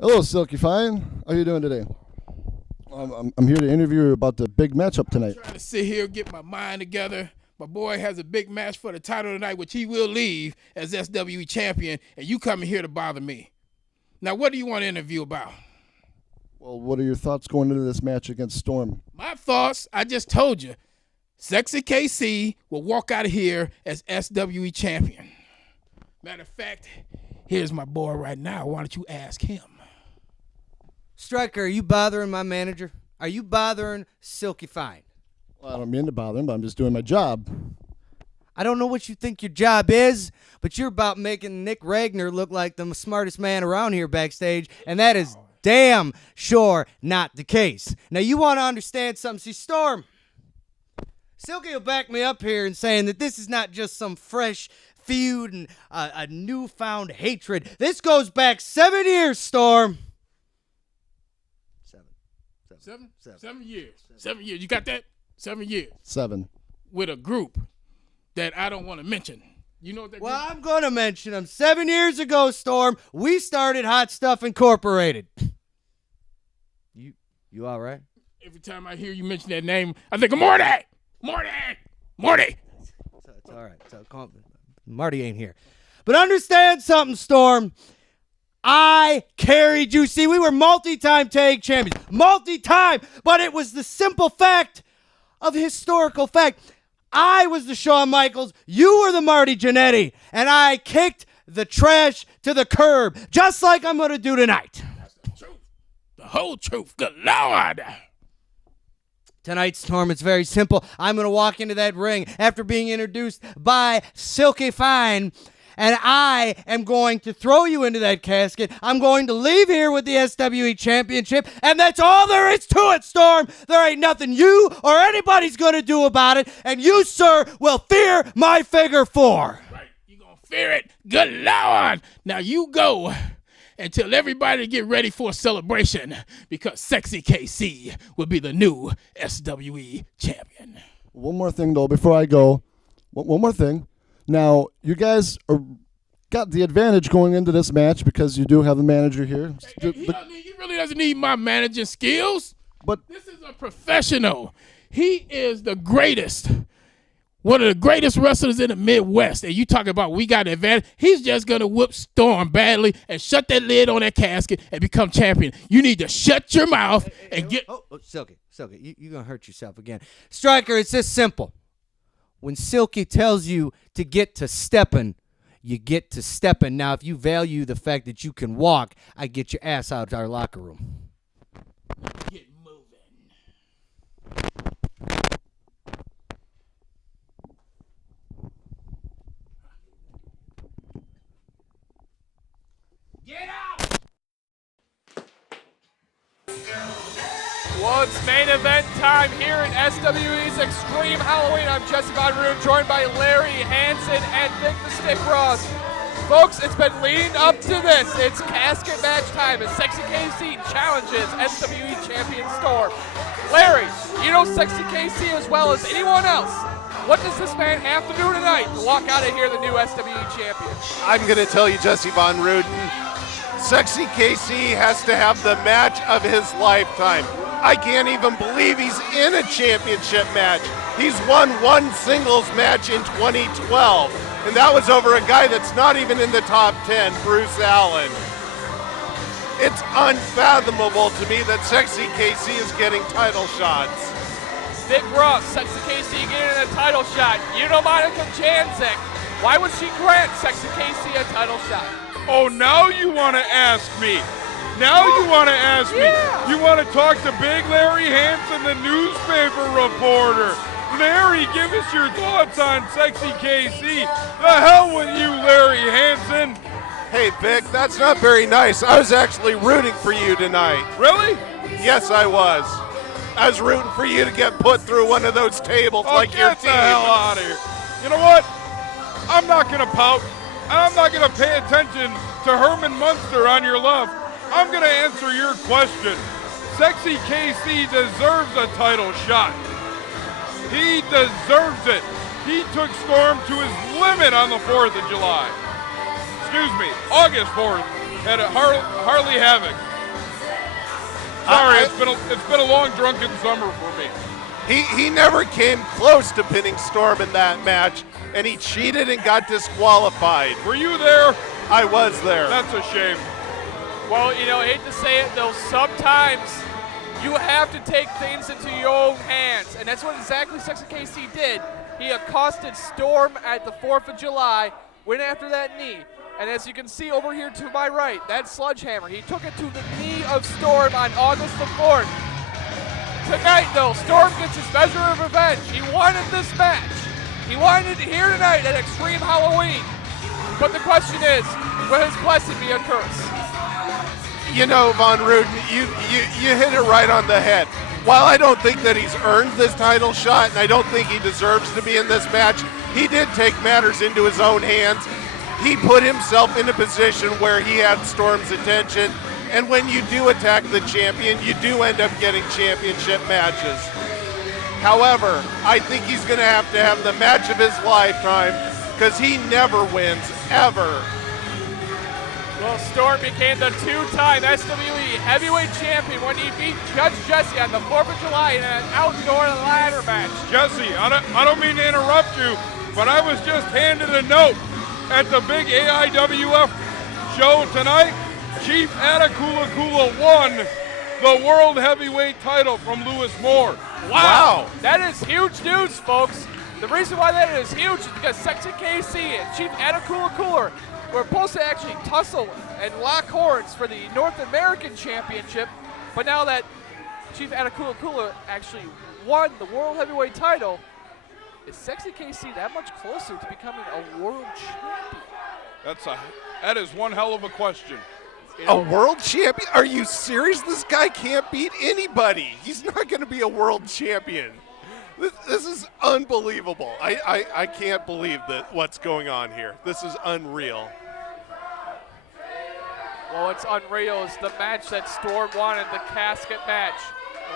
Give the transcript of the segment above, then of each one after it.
Hello, Silky Fine. How are you doing today? I'm here to interview you about the big matchup tonight. Trying to sit here, get my mind together. My boy has a big match for the title tonight, which he will leave as SWE champion, and you coming here to bother me. Now, what do you want to interview about? Well, what are your thoughts going into this match against Storm? My thoughts, I just told you. Sexy KC will walk out of here as SWE champion. Matter of fact, here's my boy right now. Why don't you ask him? Striker, are you bothering my manager? Are you bothering Silky Fine? Well, I don't mean to bother him, but I'm just doing my job. I don't know what you think your job is, but you're about making Nick Ragnar look like the smartest man around here backstage, and that is damn sure not the case. Now, you want to understand something. See, Storm, Silky will back me up here in saying that this is not just some fresh feud and a newfound hatred. This goes back 7 years, Storm. 7 years. 7 years. You got that? 7 years. 7. With a group that I don't want to mention. You know what that Well, group? I'm going to mention them. 7 years ago, Storm, we started Hot Stuff Incorporated. You all right? Every time I hear you mention that name, I think of Morty! Morty! It's all right. So Marty ain't here. But understand something, Storm. I carried you. See, we were multi-time tag champions. Multi-time. But it was the simple fact of historical fact. I was the Shawn Michaels. You were the Marty Jannetty. And I kicked the trash to the curb, just like I'm going to do tonight. That's the truth. The whole truth. Good Lord. Tonight, Storm, it's very simple. I'm going to walk into that ring after being introduced by Silky Fine, and I am going to throw you into that casket. I'm going to leave here with the SWE Championship, and that's all there is to it, Storm. There ain't nothing you or anybody's going to do about it, and you, sir, will fear my figure 4. Right. You going to fear it. Good Lord. Now you go and tell everybody to get ready for a celebration because Sexy KC will be the new SWE champion. One more thing, though, before I go. One more thing. Now, you guys got the advantage going into this match because you do have a manager here. He really doesn't need my managing skills. But This is a professional. He is the greatest. One of the greatest wrestlers in the Midwest. And you talking about we got an advantage. He's just going to whoop Storm badly and shut that lid on that casket and become champion. You need to shut your mouth and get... Oh, Silky, you're going to hurt yourself again. Striker, it's this simple. When Silky tells you to get to stepping, you get to stepping. Now, if you value the fact that you can walk, I get your ass out of our locker room. Get moving. Get out! Well, it's main event time here at SWE's Extreme Halloween. I'm Jesse Von Roon, joined by Larry Hansen and Vic the Stick Ross. Folks, it's been leading up to this. It's casket match time as Sexy KC challenges SWE champion Storm. Larry, you know Sexy KC as well as anyone else. What does this man have to do tonight to walk out of here the new SWE champion? I'm going to tell you, Jesse Von Ruden, Sexy KC has to have the match of his lifetime. I can't even believe he's in a championship match. He's won one singles match in 2012, and that was over a guy that's not even in the top 10, Bruce Allen. It's unfathomable to me that Sexy KC is getting title shots. Vic Ross, Sexy KC getting a title shot. You know Monica Janzik. Why would she grant Sexy KC a title shot? Oh, now you want to ask me. Now you want to ask me. You want to talk to Big Larry Hansen, the newspaper reporter. Larry, give us your thoughts on Sexy KC. The hell with you, Larry Hansen. Hey, Vic, that's not very nice. I was actually rooting for you tonight. Really? Yes, I was. I was rooting for you to get put through one of those tables like your Get team. the hell out of here. You know what? I'm not going to pout. I'm not going to pay attention to Herman Munster on your love. I'm going to answer your question. Sexy KC deserves a title shot. He deserves it. He took Storm to his limit on the 4th of July. Excuse me, August 4th at Harley Havoc. Sorry, it's been a long drunken summer for me. He never came close to pinning Storm in that match, and he cheated and got disqualified. Were you there? I was there. That's a shame. Well, you know, I hate to say it, though, sometimes you have to take things into your own hands, and that's what exactly Sexy KC did. He accosted Storm at the 4th of July, went after that knee, and as you can see over here to my right, that sledgehammer, he took it to the knee of Storm on August the 4th. Tonight, though, Storm gets his measure of revenge. He wanted this match. He wanted it here tonight at Extreme Halloween. But the question is, will his blessing be a curse? You know, Von Ruden, you hit it right on the head. While I don't think that he's earned this title shot, and I don't think he deserves to be in this match, he did take matters into his own hands. He put himself in a position where he had Storm's attention, and when you do attack the champion, you do end up getting championship matches. However, I think he's going to have the match of his lifetime, because he never wins, ever. Well, Storm became the 2-time SWE heavyweight champion when he beat Judge Jesse on the 4th of July in an outdoor ladder match. Jesse, I don't mean to interrupt you, but I was just handed a note at the big AIWF show tonight. Chief Atakula Kula won the World Heavyweight title from Lewis Moore. Wow. That is huge news, folks. The reason why that is huge is because Sexy KC and Chief Atakula Kula were supposed to actually tussle and lock horns for the North American Championship, but now that Chief Atakula Kula actually won the World Heavyweight title, is Sexy KC that much closer to becoming a world champion? That is one hell of a question. A world champion? Are you serious? This guy can't beat anybody. He's not going to be a world champion. This is unbelievable. I can't believe that what's going on here. This is unreal. Well, what's unreal is the match that Storm wanted, the casket match.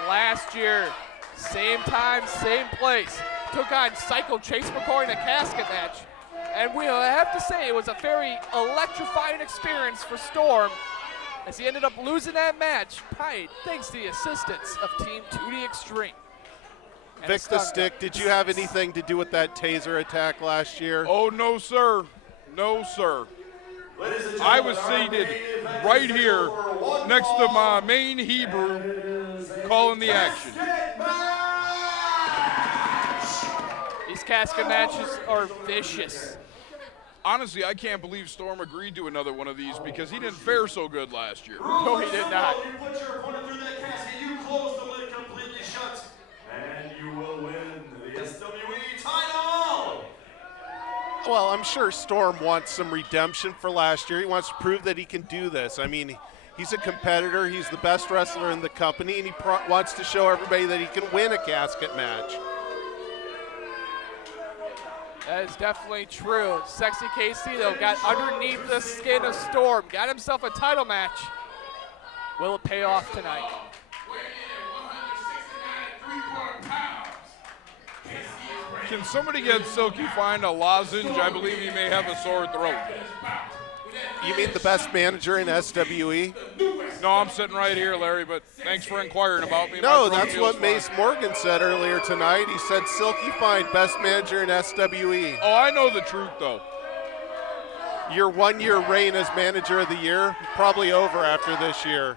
Last year, same time, same place. Took on Psycho Chase McCoy in a casket match. And we have to say it was a very electrifying experience for Storm, as he ended up losing that match, probably thanks to the assistance of Team 2D Extreme. Vic the Stick, did you have anything to do with that taser attack last year? Oh, no, sir. No, sir. I was seated right here next to my main Hebrew calling the action. These casket matches are vicious. Honestly, I can't believe Storm agreed to another one of these because he didn't fare so good last year. No, he did not. You put your opponent through that casket, you close the lid completely shut, and you will win the SWE title! Well, I'm sure Storm wants some redemption for last year. He wants to prove that he can do this. I mean, he's a competitor. He's the best wrestler in the company, and he wants to show everybody that he can win a casket match. That is definitely true. Sexy KC, though, got underneath the skin of Storm, got himself a title match. Will it pay off tonight? Can somebody get Silky Fine a lozenge? I believe he may have a sore throat. You mean the best manager in SWE? No, I'm sitting right here, Larry, but thanks for inquiring about me. No, that's what Mace Morgan said earlier tonight. He said Silky Fine, best manager in SWE. Oh, I know the truth, though. Your 1 year reign as manager of the year, probably over after this year.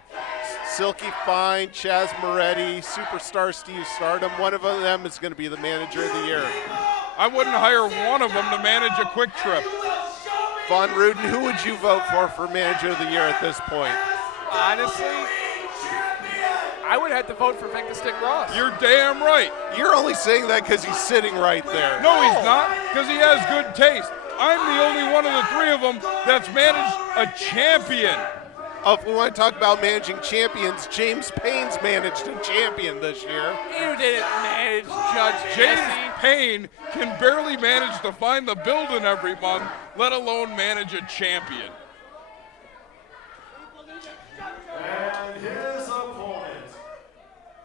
Silky Fine, Chaz Moretti, Superstar Steve Stardom, one of them is going to be the manager of the year. I wouldn't hire one of them to manage a quick trip. Von Ruden, who would you vote for manager of the year at this point? Honestly, I would have to vote for Vic the Stick Ross. You're damn right. You're only saying that because he's sitting right there. No, he's not, because he has good taste. I'm the only one of the three of them that's managed a champion. Oh, if we want to talk about managing champions, James Payne's managed a champion this year. You didn't manage Judge James Jesse. Payne can barely manage to find the building every month, let alone manage a champion. And his opponent,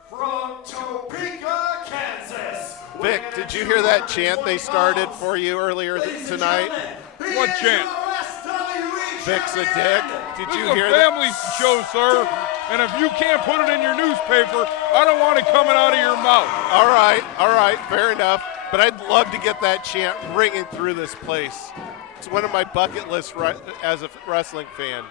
from Topeka, Kansas. Vic, did you hear that chant they started for you earlier tonight? What chant? SWE Vic's a dick. Did This you is a hear family that? show, sir. And if you can't put it in your newspaper, I don't want it coming out of your mouth. All right, fair enough. But I'd love to get that chant ringing through this place. It's one of my bucket lists as a wrestling fan.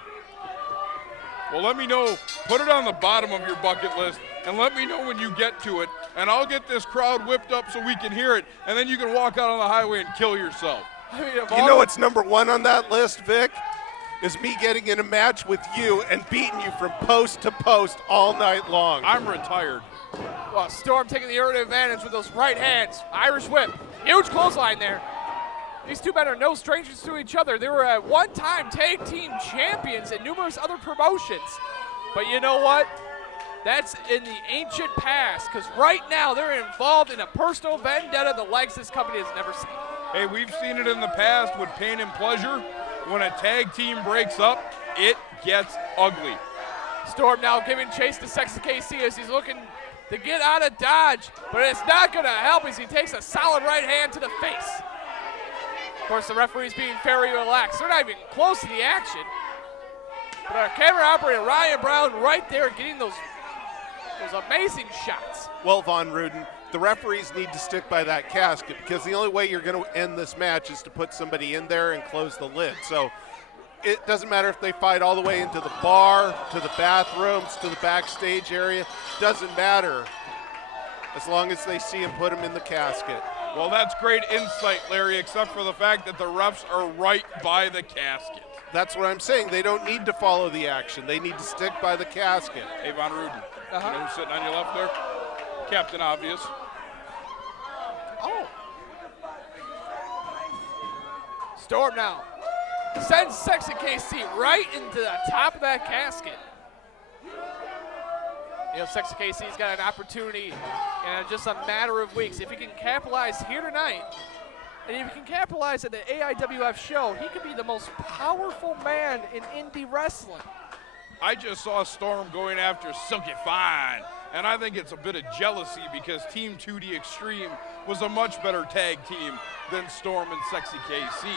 Well, let me know. Put it on the bottom of your bucket list, and let me know when you get to it, and I'll get this crowd whipped up so we can hear it, and then you can walk out on the highway and kill yourself. I mean, You know what's number one on that list, Vic? Is me getting in a match with you and beating you from post to post all night long. I'm retired. Well, Storm taking the early advantage with those right hands. Irish whip. Huge clothesline there. These two men are no strangers to each other. They were at one-time tag team champions in numerous other promotions. But you know what? That's in the ancient past, because right now they're involved in a personal vendetta the likes this company has never seen. Hey, we've seen it in the past with pain and pleasure. When a tag team breaks up, it gets ugly. Storm now giving chase to Sexy KC as he's looking to get out of dodge, but it's not going to help as he takes a solid right hand to the face. Of course, the referee's being very relaxed. They're not even close to the action. But our camera operator, Ryan Brown, right there getting those amazing shots. Well, Von Ruden, the referees need to stick by that casket because the only way you're going to end this match is to put somebody in there and close the lid. So it doesn't matter if they fight all the way into the bar, to the bathrooms, to the backstage area. Doesn't matter as long as they see him put him in the casket. Well, that's great insight, Larry, except for the fact that the refs are right by the casket. That's what I'm saying. They don't need to follow the action. They need to stick by the casket. Hey, Von Ruden, you know who's sitting on your left there? Captain Obvious. Oh. Storm now sends Sexy KC right into the top of that casket. You know, Sexy KC's got an opportunity in just a matter of weeks. If he can capitalize here tonight, and if he can capitalize at the AIWF show, he could be the most powerful man in indie wrestling. I just saw Storm going after Silky Fine, and I think it's a bit of jealousy because Team 2D Extreme was a much better tag team than Storm and Sexy KC.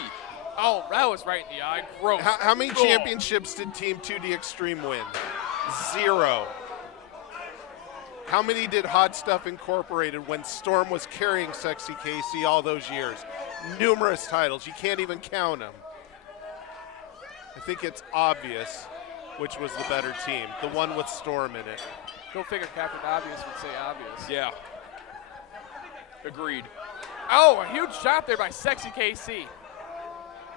Oh, that was right in the eye. Gross. How many championships did Team 2D Extreme win? 0. How many did Hot Stuff Incorporated when Storm was carrying Sexy KC all those years? Numerous titles. You can't even count them. I think it's obvious which was the better team, the one with Storm in it. Go figure, Captain Obvious would say obvious. Yeah. Agreed. Oh, a huge shot there by Sexy KC.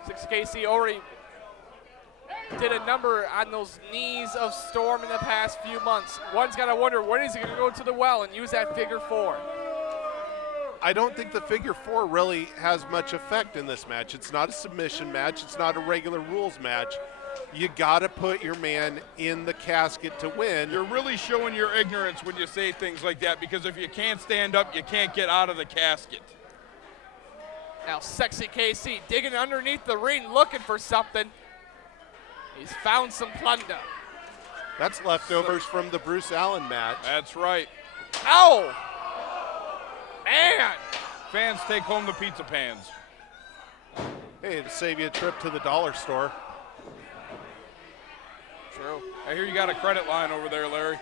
Sexy KC already did a number on those knees of Storm in the past few months. One's got to wonder, when is he going to go to the well and use that figure 4? I don't think the figure 4 really has much effect in this match. It's not a submission match. It's not a regular rules match. You got to put your man in the casket to win. You're really showing your ignorance when you say things like that, because if you can't stand up, you can't get out of the casket. Now Sexy KC digging underneath the ring looking for something. He's found some plunder. That's leftovers from the Bruce Allen match. That's right. Ow! Man! Fans take home the pizza pans. Hey, to save you a trip to the dollar store. True. I hear you got a credit line over there, Larry.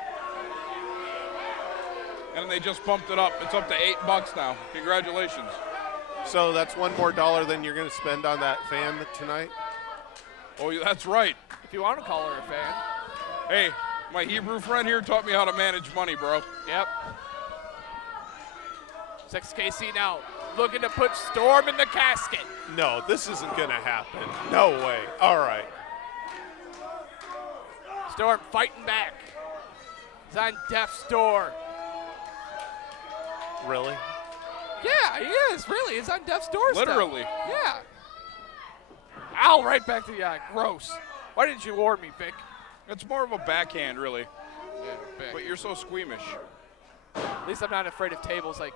And they just bumped it up. It's up to $8 now. Congratulations. So that's $1 more than you're going to spend on that fan tonight? Oh, that's right. If you want to call her a fan. Hey, my Hebrew friend here taught me how to manage money, bro. Yep. Sexy KC now looking to put Storm in the casket. No, this isn't going to happen. No way. All right. Storm fighting back. He's on death's door. Really? Yeah, he is. Really, he's on death's door. Literally. Stuff. Yeah. Ow, right back to the eye. Gross. Why didn't you warn me, Vic? It's more of a backhand, really. Yeah, Vic. But you're so squeamish. At least I'm not afraid of tables like,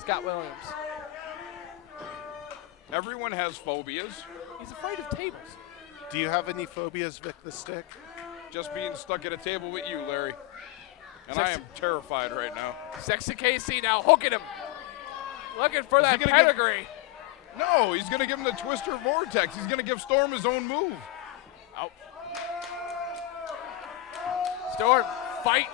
Scott Williams. Everyone has phobias. He's afraid of tables. Do you have any phobias, Vic the Stick? Just being stuck at a table with you, Larry. And I am terrified right now. Sexy KC now hooking him. Looking for that pedigree. No, he's going to give him the Twister Vortex. He's going to give Storm his own move. Out. Storm fighting.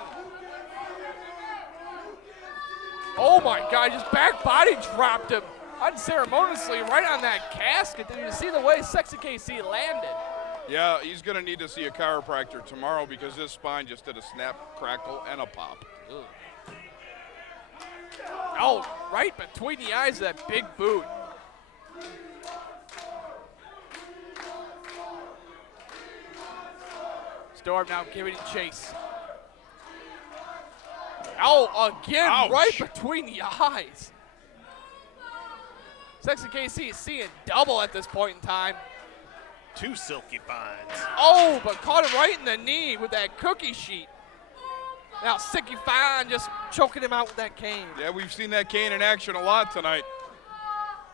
Oh my God, just back body dropped him unceremoniously right on that casket. Did you see the way Sexy KC landed? Yeah, he's going to need to see a chiropractor tomorrow because his spine just did a snap, crackle, and a pop. Ugh. Oh, right between the eyes of that big boot. Storm now giving chase. Oh, again, Ouch. right between the eyes. Sexy KC is seeing double at this point in time. 2 Silky Fines. Oh, but caught him right in the knee with that cookie sheet. Now Sicky Fine just choking him out with that cane. Yeah, we've seen that cane in action a lot tonight.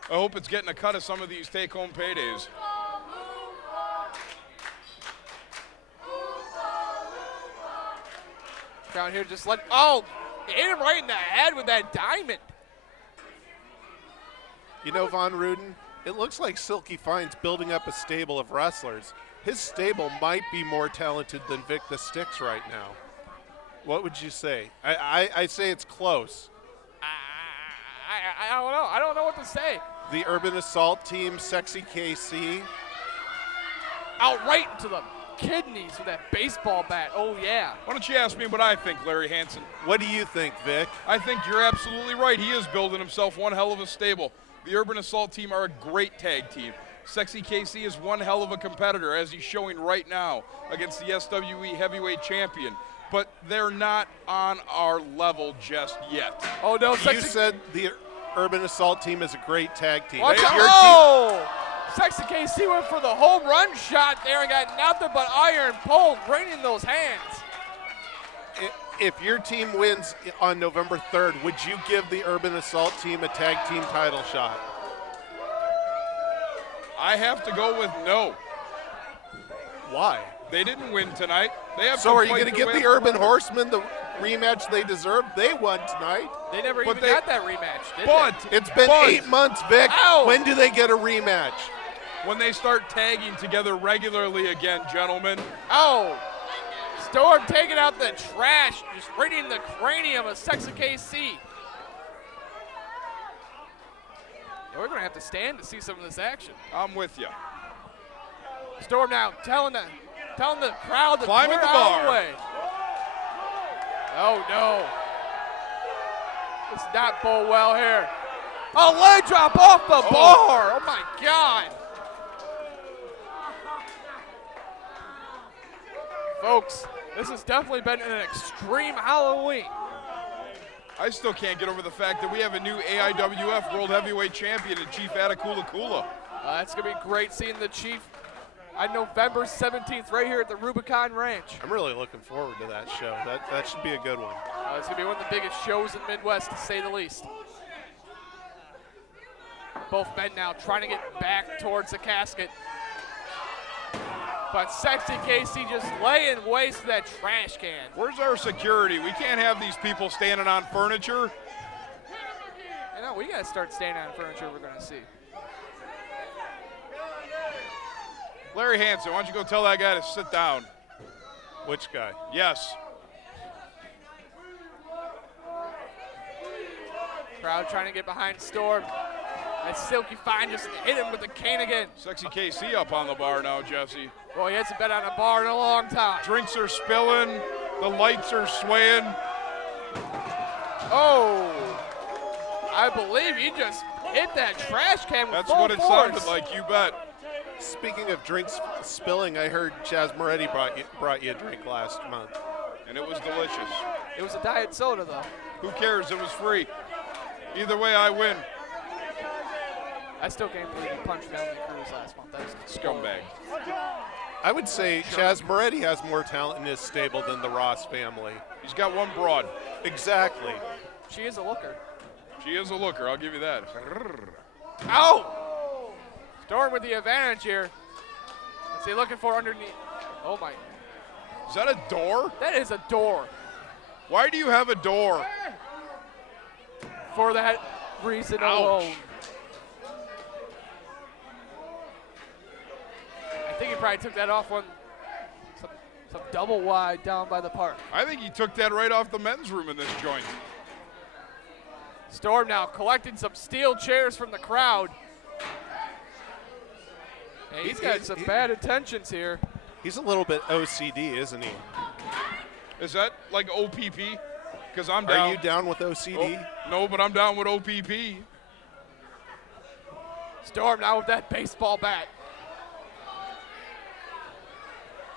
I hope it's getting a cut of some of these take-home paydays. Down here just oh, hit him right in the head with that diamond. You know, Von Ruden, it looks like Silky Fine's building up a stable of wrestlers. His stable might be more talented than Vic the Sticks right now. What would you say? I say it's close. I don't know. I don't know what to say. The Urban Assault team, Sexy KC. Out right into the kidneys with that baseball bat. Oh, yeah. Why don't you ask me what I think, Larry Hansen? What do you think, Vic? I think you're absolutely right. He is building himself one hell of a stable. The Urban Assault team are a great tag team. Sexy KC is one hell of a competitor, as he's showing right now against the SWE heavyweight champion. But they're not on our level just yet. Oh, no. You said the Urban Assault team is a great tag team. Watch out. Your Oh! Sexy KC went for the home run shot there and got nothing but iron poles right in those hands. If your team wins on November 3rd, would you give the Urban Assault team a tag team title shot? I have to go with no. Why? They didn't win tonight. They have So to are you fight going to their give way the up. Urban Horsemen the rematch they deserve? They won tonight. They never But even they- got that rematch, did But It's been but 8 months, Vic. Ow! When do they get a rematch? when they start tagging together regularly again, gentlemen. they? Oh! Storm taking out the trash, just right in the cranium of Sexy KC. Yeah, we're going to have to stand to see some of this action. I'm with you. Storm now telling the crowd to Climbing clear the out of bar. the way. Oh, no. It's not bode well here. A leg drop off the bar. Oh, my God. Folks, this has definitely been an extreme Halloween. I still can't get over the fact that we have a new AIWF World Heavyweight Champion in Chief Atakula Kula. That's going to be great seeing the Chief on November 17th right here at the Rubicon Ranch. I'm really looking forward to that show. That should be a good one. It's going to be one of the biggest shows in the Midwest, to say the least. Both men now trying to get back towards the casket. But Sexy KC just laying waste to that trash can. Where's our security? We can't have these people standing on furniture. You know, we got to start standing on furniture we're going to see. Larry Hansen, why don't you go tell that guy to sit down? Which guy? Yes. Crowd trying to get behind Storm. And Silky Fine just hit him with the cane again. Sexy KC up on the bar now, Jesse. Boy, he hasn't been on a bar in a long time. Drinks are spilling. The lights are swaying. Oh, I believe he just hit that trash can with That's full what it force. sounded like, you bet. Speaking of drinks spilling, I heard Chaz Moretti brought you a drink last month. And it was delicious. It was a diet soda, though. Who cares? It was free. Either way, I win. I still can't believe he punched Melanie Cruz last month. That was Scumbag. I would say Chaz Moretti has more talent in his stable than the Ross family. He's got one broad. Exactly. She is a looker. She is a looker, I'll give you that. Ow! Storm with the advantage here. What's he looking for underneath? Oh, my. Is that a door? That is a door. Why do you have a door? For that reason Ouch. alone. I think he probably took that off when Some double wide down by the park. I think he took that right off the men's room in this joint. Storm now collecting some steel chairs from the crowd. And he's got some bad intentions here. He's a little bit OCD, isn't he? Is that like OPP? Because I'm down. Are you down with OCD? Oh, no, but I'm down with OPP. Storm now with that baseball bat.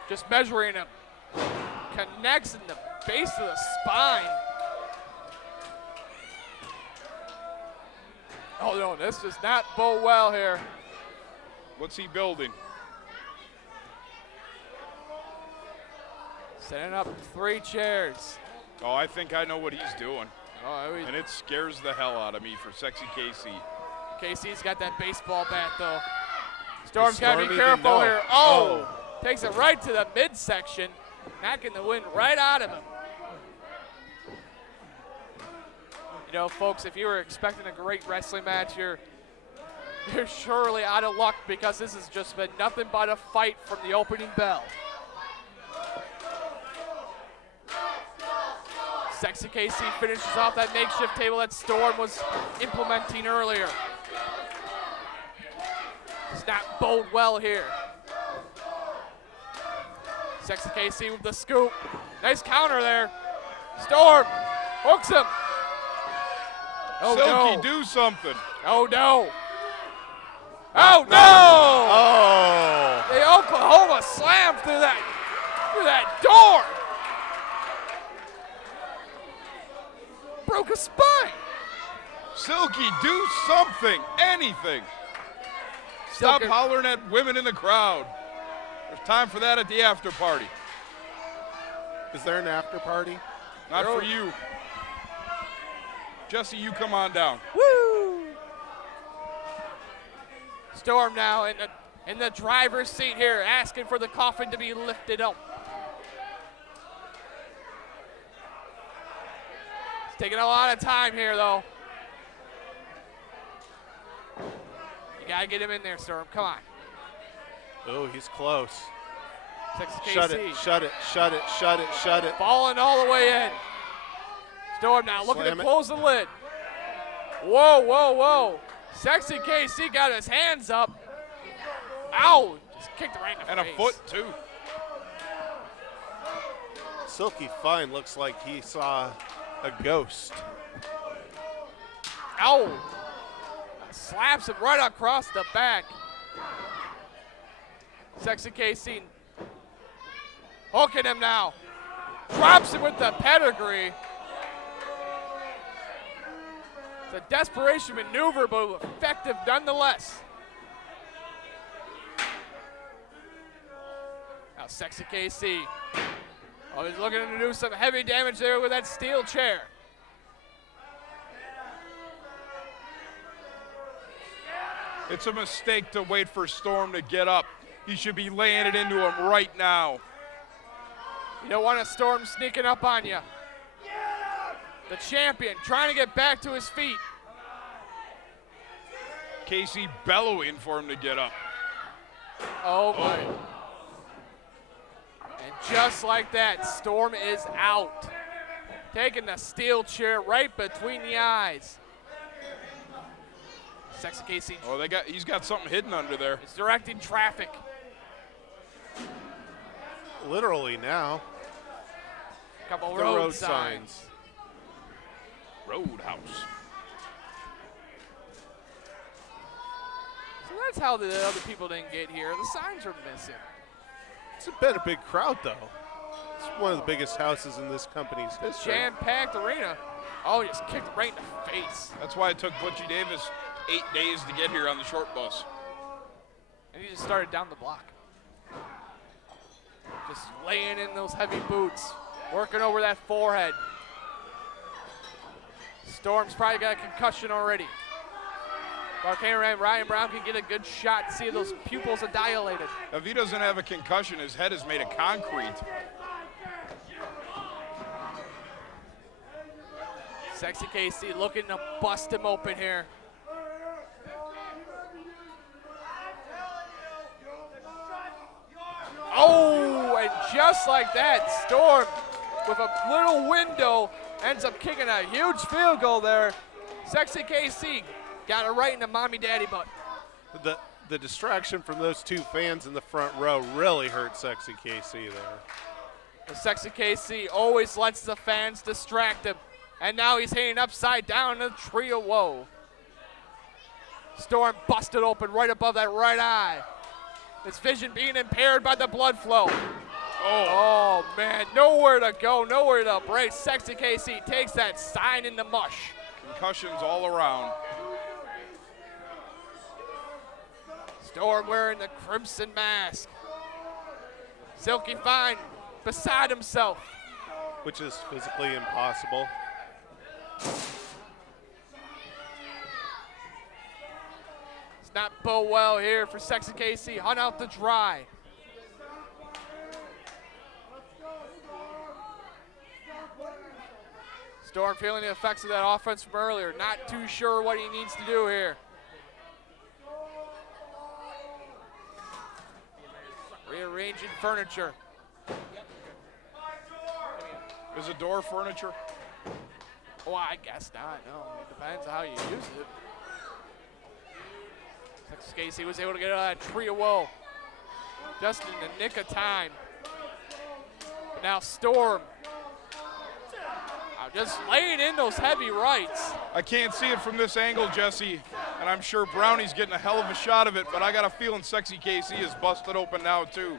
Just measuring him. Connects in the base of the spine. Oh no, this does not bode well here. What's he building? Setting up 3 chairs. Oh, I think I know what he's doing. Oh, And it scares the hell out of me for Sexy KC. KC's got that baseball bat though. Storm's got to Storm be even careful know? here. Oh, takes it right to the midsection, knocking the wind right out of him. You know, folks, if you were expecting a great wrestling match, you're surely out of luck because this has just been nothing but a fight from the opening bell. Sexy KC finishes off that makeshift table that Storm was implementing earlier. Does not bode well here. Sexy KC with the scoop. Nice counter there. Storm hooks him. Oh, Silky, no. do something. Oh, no. Oh, no! Oh! The Oklahoma slam through that door. Broke a spine. Silky, do something. Anything. Stop Silky. hollering at women in the crowd. There's time for that at the after party. Is there an after party? Not for you. Jesse, you come on down. Woo! Storm now in the driver's seat here, asking for the coffin to be lifted up. It's taking a lot of time here, though. You gotta get him in there, Storm. Come on. Oh, he's close. Sexy KC. Shut it, shut it, shut it, shut it, shut it. Falling all the way in. Storm now looking Slam to it. close the lid. Whoa, whoa, whoa. Sexy KC got his hands up. Ow! Just kicked it right in the And a face. foot, too. Silky Fine looks like he saw a ghost. Ow! Slaps him right across the back. Sexy KC hooking him now. Drops him with the pedigree. It's a desperation maneuver, but effective nonetheless. Now Sexy KC. Oh, he's looking to do some heavy damage there with that steel chair. It's a mistake to wait for Storm to get up. He should be laying it into him right now. You don't want a Storm sneaking up on you. The champion trying to get back to his feet. Casey bellowing for him to get up. Oh my. And just like that, Storm is out. Taking the steel chair right between the eyes. Sexy KC Oh, he's got something hidden under there. is directing traffic. Literally now. Couple The road signs. Roadhouse. So that's how the other people didn't get here. The signs are missing. It's been a big crowd, though. It's one of the biggest houses in this company's history. Jam-packed arena. Oh, he just kicked right in the face. That's why it took Butchie Davis 8 days to get here on the short bus. And he just started down the block. Just laying in those heavy boots, working over that forehead. Storm's probably got a concussion already. Volcano and Ryan Brown can get a good shot to see if those pupils are dilated. If he doesn't have a concussion, his head is made of concrete. Sexy KC looking to bust him open here. Oh, and just like that, Storm with a little window ends up kicking a huge field goal there. Sexy KC got it right in the mommy daddy butt. The distraction from those two fans in the front row really hurt Sexy KC there. The Sexy KC always lets the fans distract him. And now he's hanging upside down in a tree of woe. Storm busted open right above that right eye. His vision being impaired by the blood flow. Oh man, nowhere to go, nowhere to break. Sexy KC takes that sign in the mush. Concussions all around. Storm wearing the crimson mask. Silky Fine beside himself. Which is physically impossible. It's not bode well here for Sexy KC. Hunt out to dry. Storm feeling the effects of that offense from earlier. Not too sure what he needs to do here. Rearranging furniture. Is a door furniture? Oh, I guess not. No, it depends on how you use it. Texas Casey was able to get out of that tree of woe just in the nick of time. But now Storm just laying in those heavy rights. I can't see it from this angle, Jesse, and I'm sure Brownie's getting a hell of a shot of it, but I got a feeling Sexy KC is busted open now, too.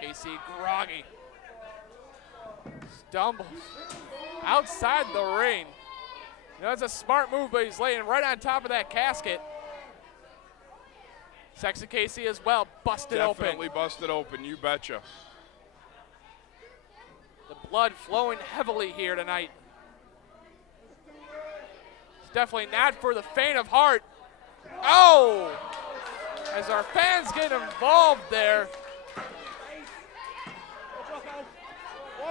KC groggy. Stumbles outside the ring. You know, it's a smart move, but he's laying right on top of that casket. Sexy KC as well, busted open. Definitely busted open, you betcha. The blood flowing heavily here tonight. It's definitely not for the faint of heart. Oh! As our fans get involved there.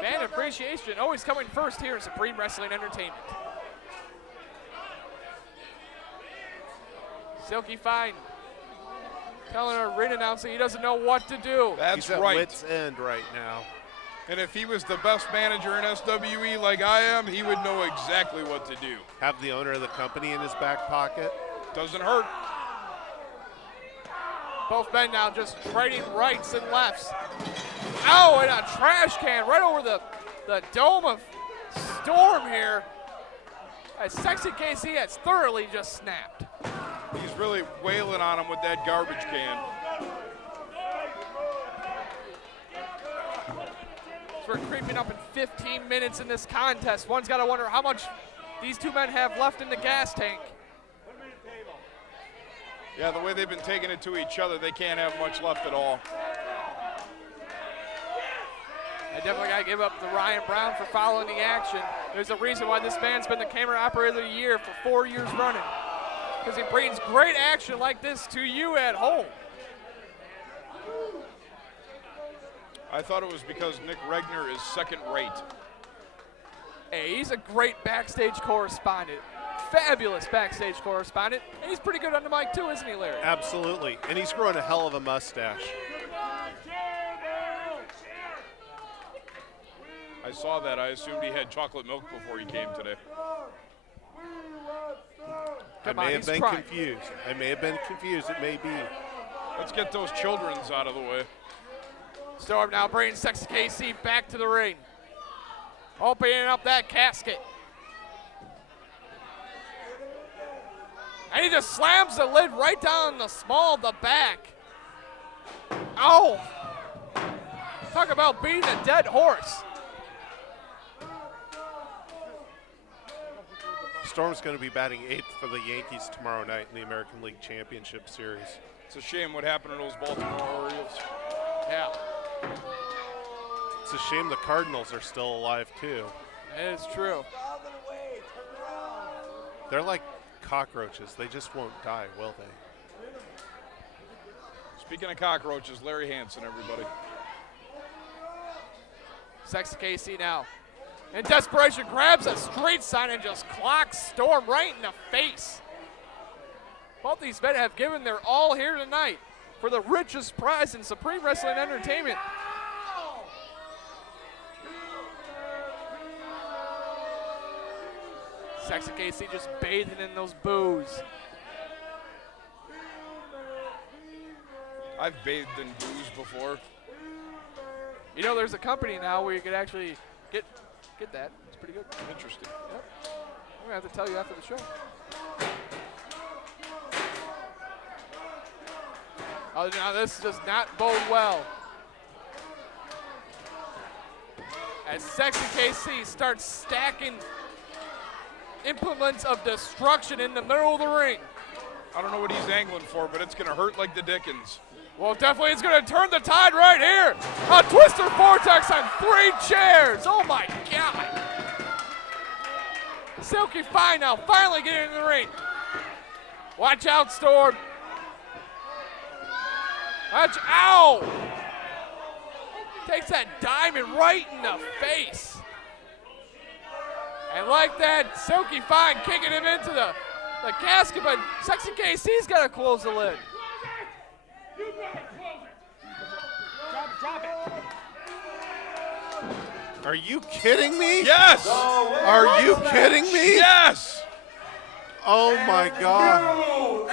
Fan appreciation always coming first here in Supreme Wrestling Entertainment. Silky Fine telling our ring announcer he doesn't know what to do. That's He's at right. wit's end right now. And if he was the best manager in SWE like I am, he would know exactly what to do. Have the owner of the company in his back pocket. Doesn't hurt. Both men now just trading rights and lefts. Oh, and a trash can right over the dome of Storm here. As Sexy KC has thoroughly just snapped. He's really wailing on him with that garbage can. So we're creeping up in 15 minutes in this contest. One's got to wonder how much these two men have left in the gas tank. Yeah, the way they've been taking it to each other, they can't have much left at all. I definitely got to give up to Ryan Brown for following the action. There's a reason why this man's been the camera operator of the year for 4 years running. Because he brings great action like this to you at home. I thought it was because Nick Regner is second rate. Hey, he's a great backstage correspondent. Fabulous backstage correspondent. And he's pretty good on the mic too, isn't he, Larry? Absolutely. And he's growing a hell of a mustache. I saw that. I assumed he had chocolate milk before he came today. I may have been confused. It may be. Let's get those children's out of the way. Storm now bringing Sexy KC back to the ring. Opening up that casket. And he just slams the lid right down the small of the back. Oh! Talk about beating a dead horse. Storm's going to be batting 8th for the Yankees tomorrow night in the American League Championship Series. It's a shame what happened to those Baltimore Orioles. Yeah. It's a shame the Cardinals are still alive, too. It is true. They're like cockroaches. They just won't die, will they? Speaking of cockroaches, Larry Hansen, everybody. Sexy KC now. In desperation, grabs a street sign and just clocks Storm right in the face. Both these men have given their all here tonight for the richest prize in Supreme Wrestling Entertainment. Sexy KC just bathing in those boos. I've bathed in booze before. You know, there's a company now where you could actually get that. It's pretty good. Interesting. Yep. I'm gonna have to tell you after the show. Oh, now this does not bode well. As Sexy KC starts stacking implements of destruction in the middle of the ring. I don't know what he's angling for, but it's going to hurt like the Dickens. Well, definitely it's going to turn the tide right here. A Twister Vortex on 3 chairs. Oh, my God. Silky Fine now finally getting in the ring. Watch out, Storm. Watch out. Takes that diamond right in the face. And like that, Silky Fine kicking him into the casket, but Sexy KC's got to close the lid. You better close it. Drop it. Are you kidding me? Yes! Are you kidding me? Yes! Oh my God.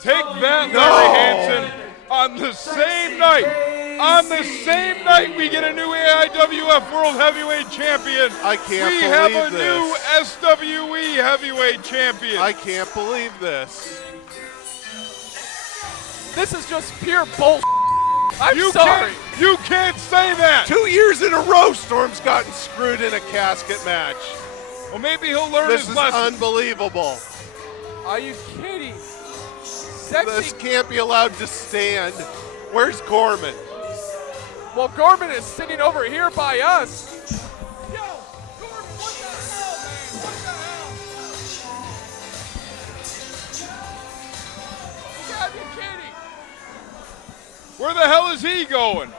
Take that, No. Larry Hansen. On the same night we get a new AIWF World Heavyweight Champion. I can't we have believe a this. new SWE Heavyweight Champion. I can't believe this. This is just pure bullshit. I'm You sorry. You can't say that. 2 years in a row, Storm's gotten screwed in a casket match. Well, maybe he'll learn This his is lesson. unbelievable. Are you kidding? This Sexy. can't be allowed to stand. Where's Gorman? Well, Gorman is sitting over here by us. Yo, Gorman, what the hell, man? What the hell? You gotta be kidding. Where the hell is he going?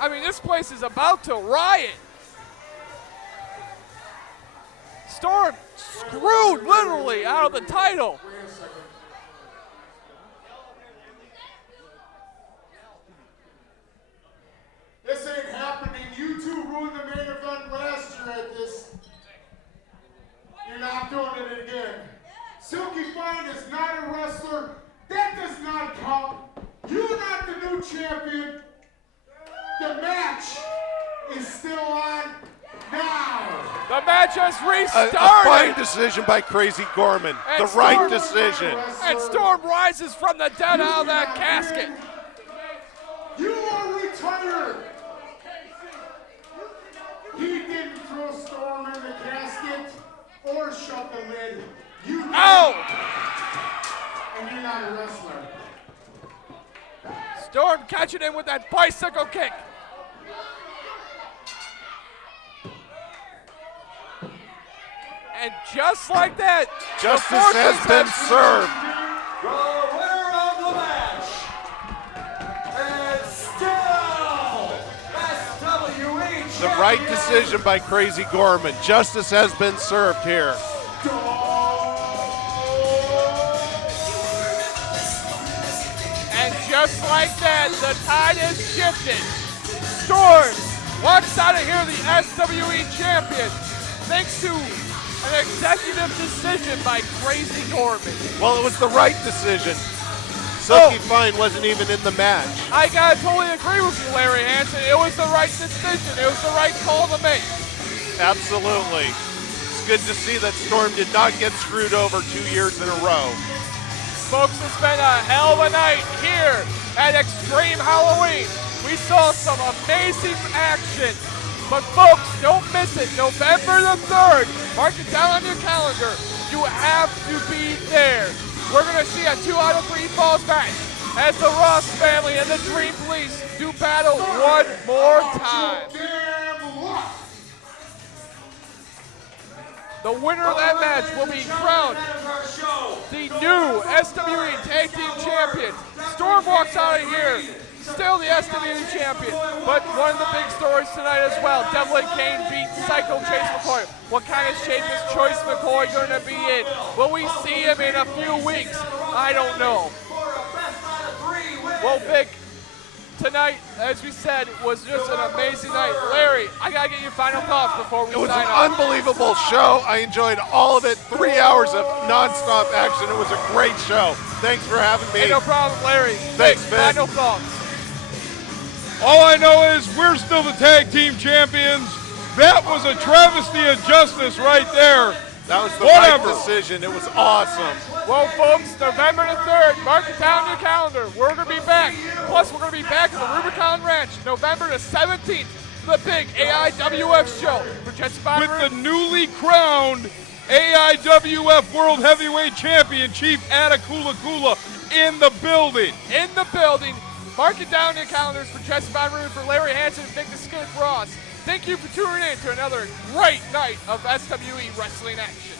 I mean, this place is about to riot. Storm screwed literally out of the title. This ain't happening. You two ruined the main event last year at this. You're not doing it again. Silky Fine is not a wrestler. That does not count. You're not the new champion. The match is still on now. The match has A restarted. fine decision by Crazy Gorman. And The right Storm- decision. And Storm rises from the dead out of that casket. You are retired. He didn't throw Storm in the casket or shut the lid. You did. Oh! And you're not a wrestler. Storm catching him with that bicycle kick. And just like that, Justice the fortunes has been have- served. The winner of the match is still SWE The right champion. decision by Crazy Gorman. Justice has been served here. And just like that, the tide has shifted. Storm walks out of here the SWE champion, thanks to an executive decision by Crazy Gorman. Well, it was the right decision. Silky Fine wasn't even in the match. I gotta totally agree with you, Larry Hansen. It was the right decision. It was the right call to make. Absolutely. It's good to see that Storm did not get screwed over 2 years in a row. Folks, it's been a hell of a night here at Extreme Halloween. We saw some amazing action. But folks, don't miss it. November the 3rd. Mark it down on your calendar. You have to be there. We're going to see a 2 out of 3 falls match as the Ross family and the Dream Police do battle one more time. Damn luck. The winner of that match will be crowned the new SWE Tag Team Champion. Storm walks out of here still the SWE champion. But one of the big stories tonight as well, Devlin Kane beat Psycho Chase McCoy. What kind of shape is Chase McCoy going to be in? Will we see him in a few weeks? I don't know. Well, Vic, tonight, as we said, was just an amazing night. Larry, I got to get your final thoughts before we It was sign an off. unbelievable show. I enjoyed all of it. 3 hours of nonstop action. It was a great show. Thanks for having me. Hey, no problem, Larry. Thanks, Vic, Vic. final thoughts. All I know is we're still the tag team champions. That was a travesty of justice right there. That was the Whatever. right decision. It was awesome. Well, folks, November the 3rd, mark it down in your calendar. We're going to be back. Plus, we're going to be back at the Rubicon Ranch November the 17th for the big AIWF show for Jesse With Bonner. the newly crowned AIWF World Heavyweight Champion, Chief Atakula Kula, in the building. In the building. Mark it down in your calendars for Jesse Bonner, for Larry Hansen, and Vic the Skid Ross. Thank you for tuning in to another great night of SWE Wrestling action.